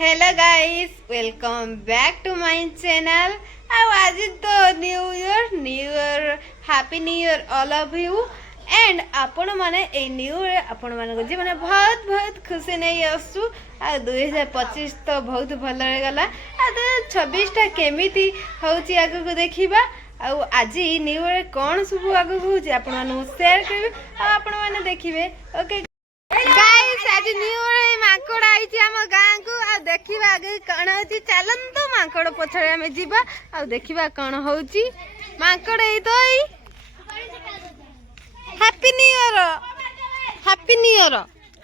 Hello guys welcome back to my channel. आज तो new year happy new year all of you and आपण माने a new year आपण माने जे माने बहुत बहुत खुशी नहीं आसु आ 2025 तो बहुत भल रे गला आ 26 टा केमिति होची आगु को देखिबा आ आज न्यू ईयर कोन सब आगु होची आपण माने शेयर करबे आ आपण माने देखिबे। ओके गाइस आज न्यू ईयर मांकड़ आइची हम गां को आ देखिबा आगे कोन होची चलन तो मांकड़ पछरे हमें जीवा आ देखिबा कोन होची मांकड़ ए तो happy new year happy new year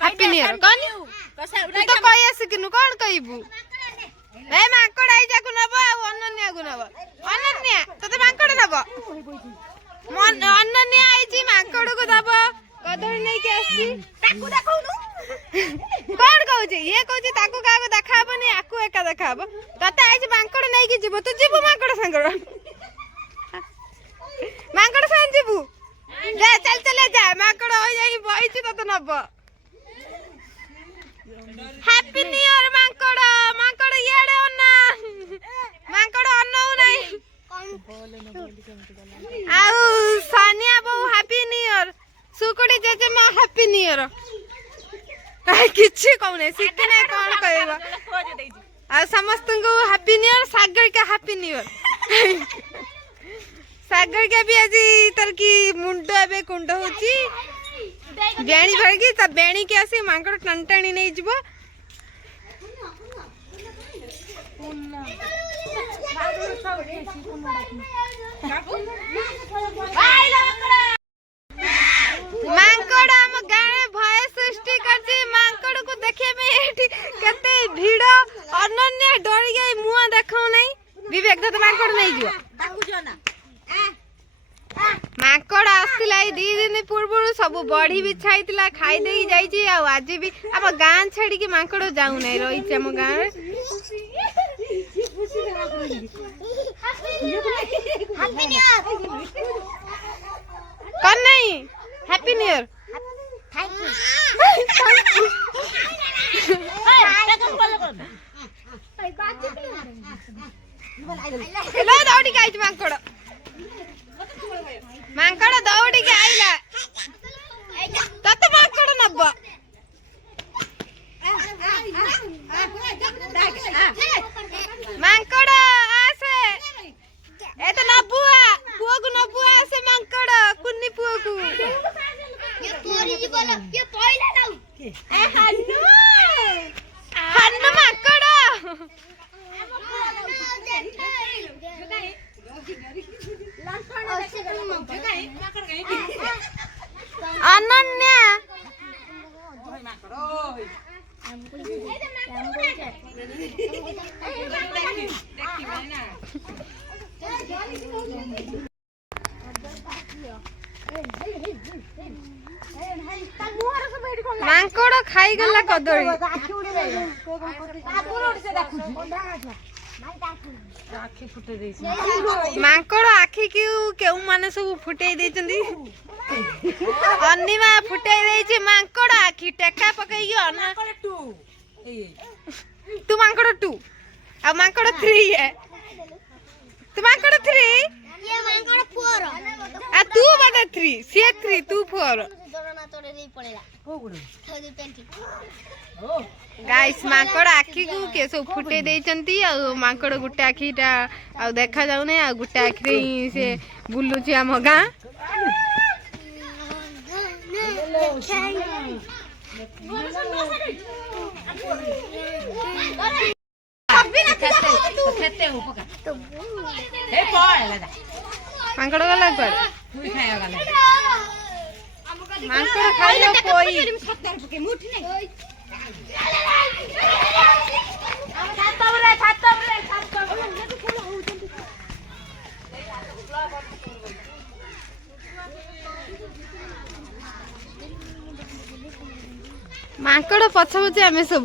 happy new year कोन तू तो कहि आसिकिनु कोन कहिबू ए मांकड़ आई जाकु नबो आ अनन्या गु नबो अनन्या तते मांकड़ नबो मन अनन्या आइची मांकड़ को दबो कदर नहीं के आसी ताकू देखौनु कोन कहउची ये कहउची ताकू काको देखाबनी आकू एका देखाब तते आइची मांकड़ नहीं के जीवो तू जीवो मांकड़ संगड़ मांकड़ संग जीवू जा चल चले जा मांकड़ हो जाई बइची तते नबो हैप्पी न्यू ईयर मांकड़ मांकड़ येडे ओना मांकड़ ओनौ नहीं आउ सानिया बहु हैप्पी न्यू ईयर सुकुड़ी जेजे मां हैप्पी न्यू ईयर किछि कहू नै सिटी नै कोन कहबा आ समस्त को हैप्पी न्यू ईयर सागर के हैप्पी न्यू ईयर सागर के भी आज तर की मुंडो एबे कुंड होची बेणी भरगी त बेणी के आसी मांकड़ टंटाणी नै जिवो मांकड़ हम गाने भय सृष्टि करछी मांकड़ को देखे में एठी कते भीड़ अनन्या डरी गई मुआ देखौ नै विवेक तो मांकड़ नै जियो ताकू जो ना मांकड़ आस्तिला 2 दिन पूर्व सब बड़ी बिछाइतिला खाई देई जाईची आ आज भी हम गां छड़ी के मांकड़ जाऊ नै रही छ हम गां हैप्पी न्यू ईयर कौन नहीं happy new year thank you लो दौड़ी के आइछ मांकड़ मांकड़ दौड़ी के आइला तत मांकड़ नब्बा मांकड़ आसे ए तो नबुआ पुओ को नबुआ आसे मांकड़ कुन्नी पुओ को ये तोरी जी बोलो ये पहला नाउ ए हन्नू हन्नू मांकड़ अनन्या मांकड़ खाई गला कदली मांकड़ आखि केउ माने सब फुटई देचंदी अन्नीमा फुटई देची मांकड़ आखि टेका पकइयो मांकड़ 2 तू मांकड़ 2 आ मांकड़ 3 है तू मांकड़ 3 ये मांकड़ 4 आ तू बता 3 से 3 तू 4 दोना तोड़े नहीं पड़ेला हो गुड थोड़ी पेंटिंग गाइस मांकड़ आखि को के सब फुटे देचंती आ मांकड़ गुटे आखिटा आ देखा जाउ नै आ गुटे आखि से बुल्लुची हम गां मांकड़ गला कर तू खाया गला मांकड़ खाइयो कोई मुठी नहीं मांकड़ पछ पछे आमे सब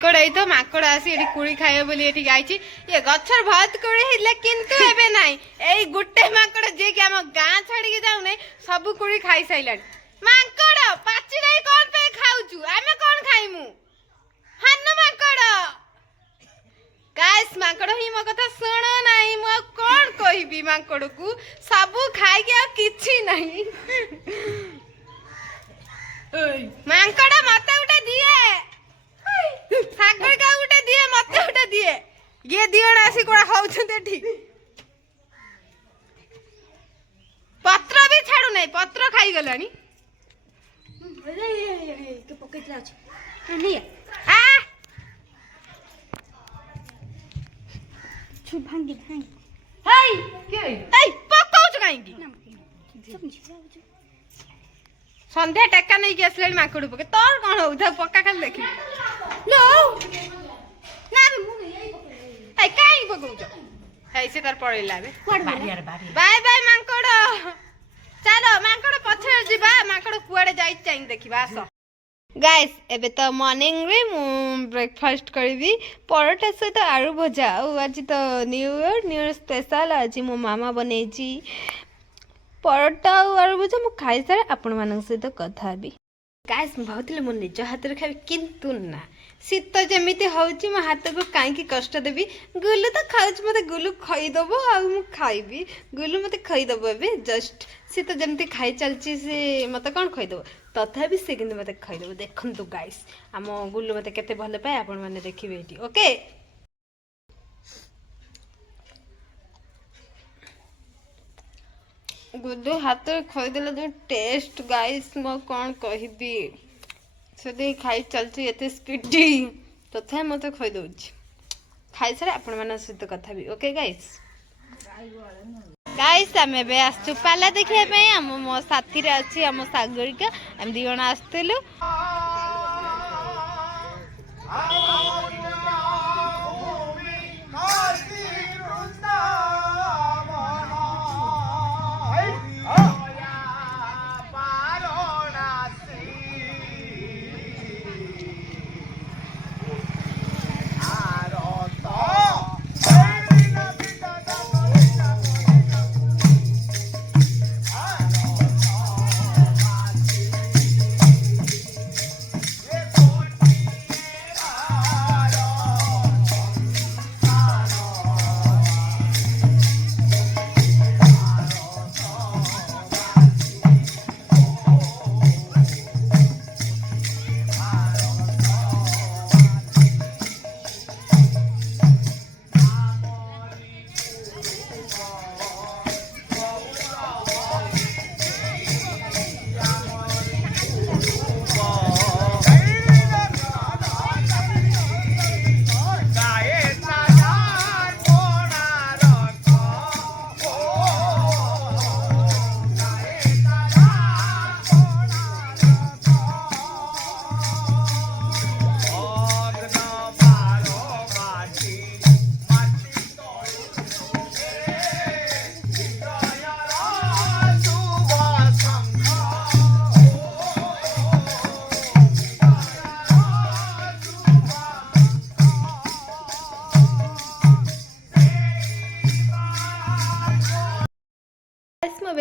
मांकड़ तो मांकड़ आसी एठी कुड़ी खाए बोली एठी आइची ये गछर बहुत कुड़ी हिले किंतु एबे नाही एई गुट्टे मांकड़ जे कि हम गां छाड़ी के जाउ नै सब कुड़ी खाई साइलाड मांकड़ गाइस मांकड़ ही मो कथा सुनो नहीं मो कोन कहबी मांकड़ को सब खाई के किछि नहीं मांकड़ मते उठे दिए सागर का उठे दिए मते उठे दिए ये दियोड़ा आसी कोड़ा होउछते ठीक पत्र भी छाड़ू नहीं पत्र खाई गलानी के पकेटला अछि नहीं आ छु भांगी भांगी हाय के ए पकाउछ काई की संध्या टेका नहीं के असले माकड़ पके तोर कोन हो था पक्का खाली देखी नो ना मु नहीं आई काई पकाउछ ऐसे तार पड़ेला बे बारी बाय बाय मांकड़ चलो मांकड़ पछे जिबा मांकड़ कुआडे जाई चाहि देखिबा आसो गाइस एबे तो मॉर्निंग रे मु ब्रेकफास्ट करबी परोठा सहित आलू भजा आज तो न्यू ईयर स्पेशल आज मो मामा बनेची परोठा और आलू भजा मु खाई सारे आपण मानक सहित कथा हेबी गाइस मु भावतिले मो निज हाथ रे खाबी किंतु ना शीत जमीती होउची मो हाथ को काई कष्ट देबी गुलु तो खाउच मते गुलु खई दबो आ मु खाइबी गुलु मते खई दबो एबे जस्ट शीत जमती खाई चलची से मते कोन खई दबो तथापि से किंतु मते खई दबो देखंतु गाइस आम गुलु मते केते भले पाए आपण माने देखिबे एटी ओके गुलु हाथ रे खई देला जो टेस्ट गाइस मो कोन कहिबी से खाई चलती एते स्पीडी तथा मत खई दउछि खाई सारे आपण मन सहित कथा भी ओके गाइस गाइस आमे बे आसु पाला देखिया पे हम मो साथी रे अछि हम सागरिका हम दी जण आस्तलु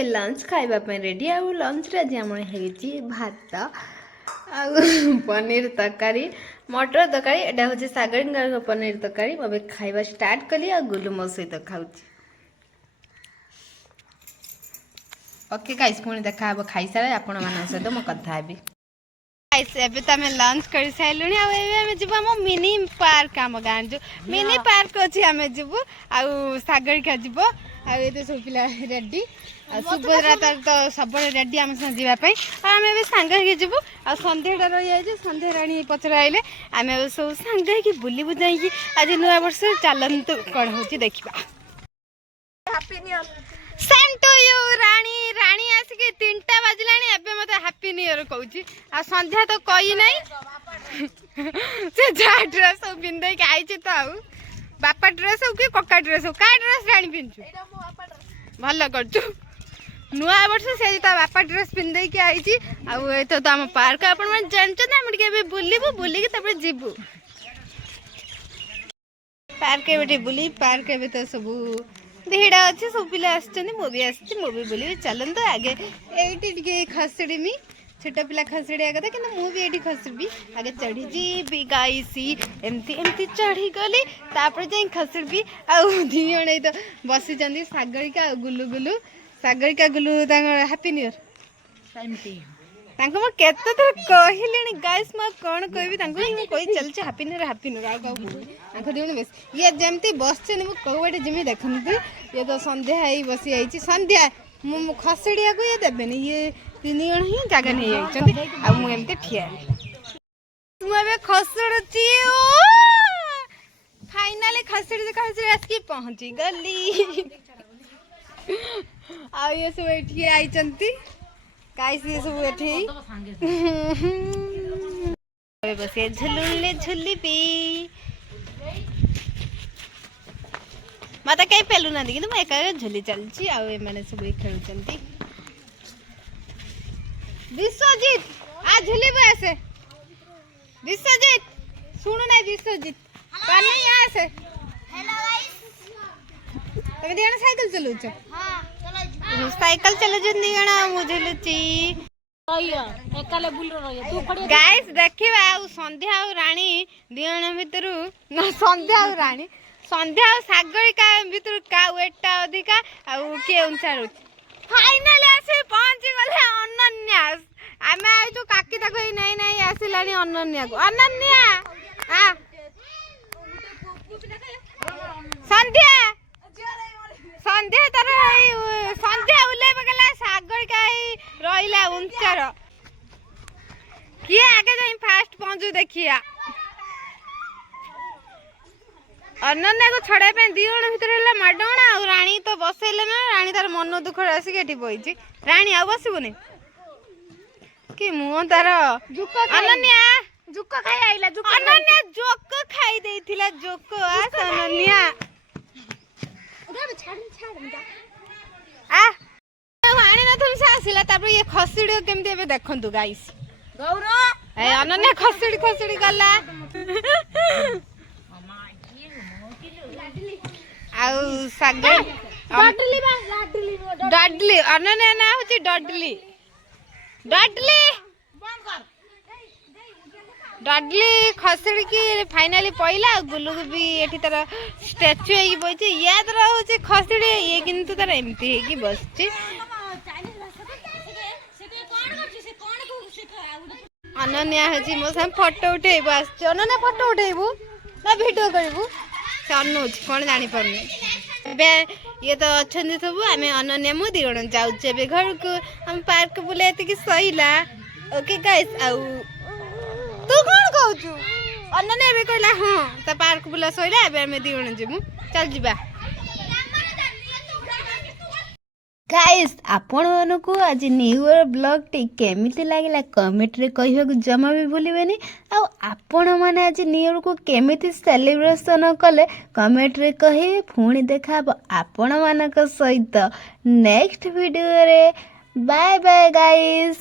लंच खाइबा पे रेडी आ लंच रे जे हमर हेची भात आ पनीर तरकारी मटर तरकारी एटा होचे सागर पनीर तरकारी मबे खाइबा स्टार्ट कली आ गुलु मो सहित खाउची ओके गाइस पुणी देखा हबो खाई सारे आपण मानन सहित मो कथा हेबी गाइस एबे त हमें लंच कर साइलुनी आ एबे हमें जिबो हम मिनी पार्क हम गान जो मिनी पार्क अछि हमें जिबो आ सागर का जिबो आ एते सब पिला रेडी आ सुभद्रा तो सब रेडी आम संग जावाई आम ए सांग के जीवु आ संध्याटा रही जाए संध्या राणी पचर आइले आम सब सांग बुली बुझाई आज नुआ वर्ष चलतु कौन हो देखा सेम टू यू राणी राणी आसिक 3टा बाजिलानी एबे मते हैप्पी न्यू ईयर कहूची आ संध्या तो कही नहीं से जा ड्रेस सब पिंदे के आइची तो आउ बापा ड्रेस हो कि कक्का ड्रेस हो का ड्रेस राणी पिंचु भल करचु नुआ वर्ष से बापा ड्रेस पिंदे के आइची आउ एतो तो हम पार्क आपण मन जानछ ना हम के बुलिबो बुली के तबे जीबू पार्क एबे बुली पार्क एबे तो सब भिड़ अच्छे सब पिला आसछन मो भी आछी मो भी बुली चलन तो आगे एटी टिके खसड़ीमी छोट पिला खसड़िया कथा कि मुझे ये खसबी आगे चढ़ी जीबी गाइसी एमती एमती चढ़ी गली तापर जाई खसबी आउ दी जणे तो बसी चंदी सागरिका गुलु गुलु सागरिका गुलु हैप्पी न्यू ईयर तांको म केते थर कहिलेनी गाइस म कोन कहबी तांको म कहि चलछ हैप्पी न्यू ईयर आ का आंखो दियो बेस ये जेमती बसछन म कोबेटे जिमी देखनती ये तो संध्या आई बसी आइची संध्या मु खसड़िया को ये देबेनी ये तीन जण ही जगह नहीं जाइछन आ मु एमते ठिया मु एबे खसड़ची ओ फाइनली खसड़ी आसकी पहुंची गली आ ये सब एठी आइचंती गाइस ये सब एठी एबे बस ये झुलुले झुलिबी मत कहीं पेलु ना कि मैं एक झुली चलची आ मैंने सब खेलुचंती विश्वजीत आ झुलिबे ऐसे विश्वजीत सुनो ना विश्वजीत कौन यहाँ से हेलो गाइस तुम दिगण साइकिल चलुच हां चलो साइकिल चले जन दिगण मु झुलुची आइया एकाले बुल रहिया तू खड़ी गाइस देखिबा आ संध्या आ रानी दिगण भितरु ना संध्या आ रानी संध्या आ सागरिका भितरु का वेटटा अधिका आ के अनुसार फाइनली आसे पहुंची गले अनन्या आमे आइतो काकी तक नहीं नहीं आसिलानी अनन्या को अनन्या आ संध्या संध्या तर संध्या उले बगला सागर काई रहिला उंचार किए आगे जाई फास्ट पहुंचू देखिया अनन्या को छड़े पे दी जण भीतर हला माडोणा आ रानी तो बसेले ना रानी तार मन दुख आसी केठी बइची रानी आ बसिबुनी कि मुंह तार अनन्या जुक्का खाई आइला जुक्का अनन्या जोक खाई देथिला जोक आ अनन्या उधर छाड़ आ वाणी ना तुम से आसिला तापर ये खसड़ी केमती एबे देखंतु गाइस गौरव ए अनन्या खसड़ी खसड़ी गला आउ सागर लाडली बा लाडली डडली अनन्या ना होची डडली डडली बंद कर डडली खसड़ी की फाइनली पइला गुलु भी एठी तर स्टैच्यू है बइचे या तर होची खसड़ी ये किंतु तर एमती है कि बसची चाइनीज भाषा से कोन करछि से कोन को से अनन्या होची मो साम फोटो उठेबो आछ अनन्या फोटो उठेबो ना वीडियो करबो से अनुज कोन जानि परनी बे ये तो अछंदी सब आमे अनन्या मो दिगण जाउचे बे घर को हम पार्क बुलेते कि सहिला ओके गाइस आउ तू कौन कहू अनन्या भी कहला हाँ तो पार्क बुला सैला एबे दिगण जीमु चल जीबा गाइस आपण मानकु आज न्यू ईयर ब्लॉग टी केमिति लागिला कमेंट रे कहिबा को जमा भी भूलिबेनी आ आपण माने आज न्यू ईयर को केमिति सेलिब्रेशन कले कमेंट रे कहि पुणी देखाब आपण मानक सहित नेक्स्ट वीडियो रे बाय बाय गाइस।